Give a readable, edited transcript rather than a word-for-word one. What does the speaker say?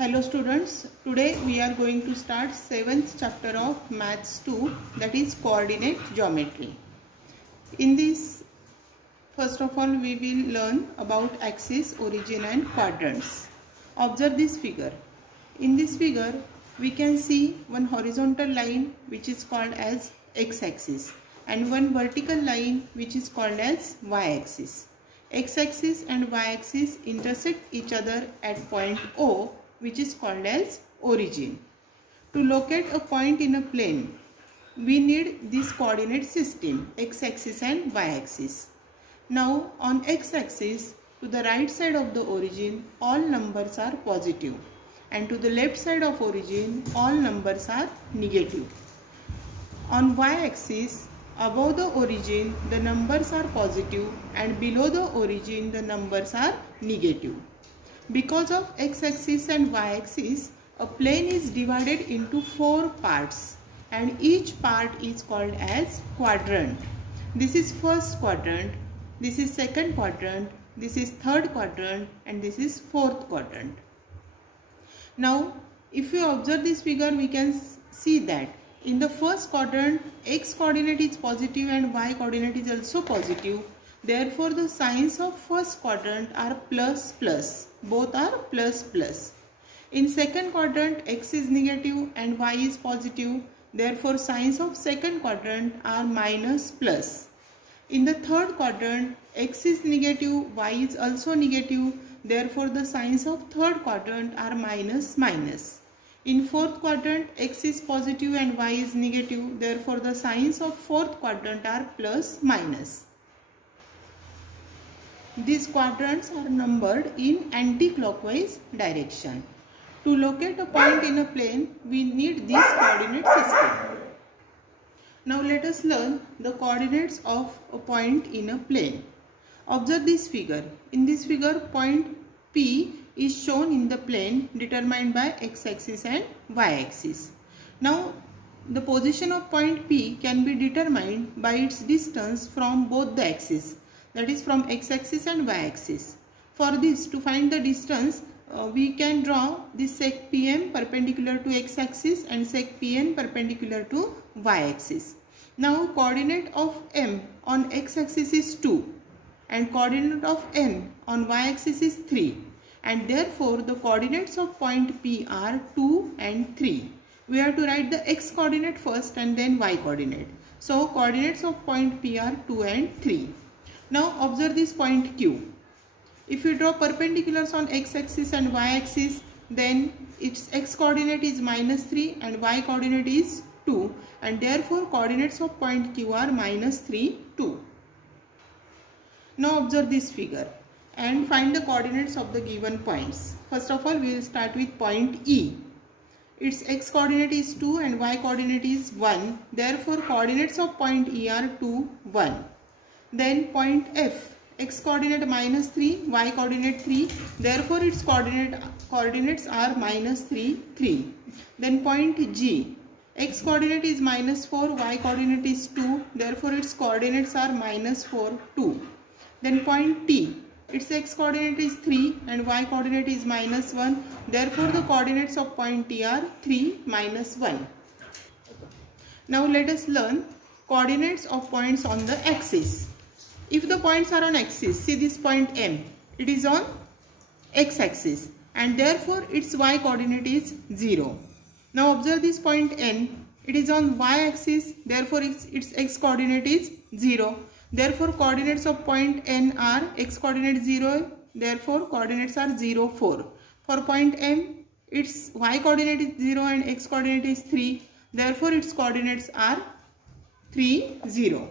Hello students, today we are going to start 7th chapter of Maths 2, that is coordinate geometry. In this, first of all we will learn about axis, origin and quadrants. Observe this figure. In this figure we can see one horizontal line which is called as x-axis and one vertical line which is called as y-axis. X-axis and y-axis intersect each other at point O, which is called as origin. To locate a point in a plane, we need this coordinate system, x-axis and y-axis. Now on x-axis, to the right side of the origin, all numbers are positive, and to the left side of origin, all numbers are negative. On y-axis, above the origin, the numbers are positive, and below the origin, the numbers are negative. Because of x-axis and y-axis, a plane is divided into 4 parts and each part is called as quadrant. This is first quadrant, this is second quadrant, this is third quadrant and this is fourth quadrant. Now, if you observe this figure, we can see that in the first quadrant, x coordinate is positive and y coordinate is also positive. Therefore, the signs of first quadrant are plus plus. Both are plus plus. In second quadrant, x is negative and y is positive. Therefore, signs of second quadrant are minus plus. In the third quadrant, x is negative, y is also negative. Therefore, the signs of third quadrant are minus minus. In fourth quadrant, x is positive and y is negative. Therefore, the signs of fourth quadrant are plus minus. These quadrants are numbered in anti-clockwise direction. To locate a point in a plane, we need this coordinate system. Now let us learn the coordinates of a point in a plane. Observe this figure. In this figure, point P is shown in the plane determined by x-axis and y-axis. Now the position of point P can be determined by its distance from both the axes, that is from x-axis and y-axis. For this, to find the distance, we can draw this sec PM perpendicular to x-axis and sec PN perpendicular to y-axis. Now coordinate of M on x-axis is 2 and coordinate of N on y-axis is 3, and therefore the coordinates of point P are 2 and 3. We have to write the x coordinate first and then y coordinate. So coordinates of point P are 2 and 3. Now observe this point Q. If you draw perpendiculars on x-axis and y-axis, then its x coordinate is minus 3 and y coordinate is 2, and therefore coordinates of point Q are minus 3, 2. Now observe this figure and find the coordinates of the given points. First of all, we will start with point E. Its x coordinate is 2 and y coordinate is 1. Therefore coordinates of point E are 2, 1. Then point F, x coordinate minus 3, y coordinate 3. Therefore its coordinates are minus 3, 3. Then point G, x coordinate is minus 4, y coordinate is 2. Therefore its coordinates are minus 4, 2. Then point T, its x coordinate is 3 and y coordinate is minus 1. Therefore the coordinates of point T are 3, minus 1. Now let us learn coordinates of points on the axis. If the points are on axis, see this point M, it is on x-axis and therefore its y coordinate is 0. Now observe this point N, it is on y-axis, therefore its x coordinate is 0. Therefore coordinates of point N are x coordinate 0, therefore coordinates are 0, 4. For point M, its y coordinate is 0 and x coordinate is 3, therefore its coordinates are 3, 0.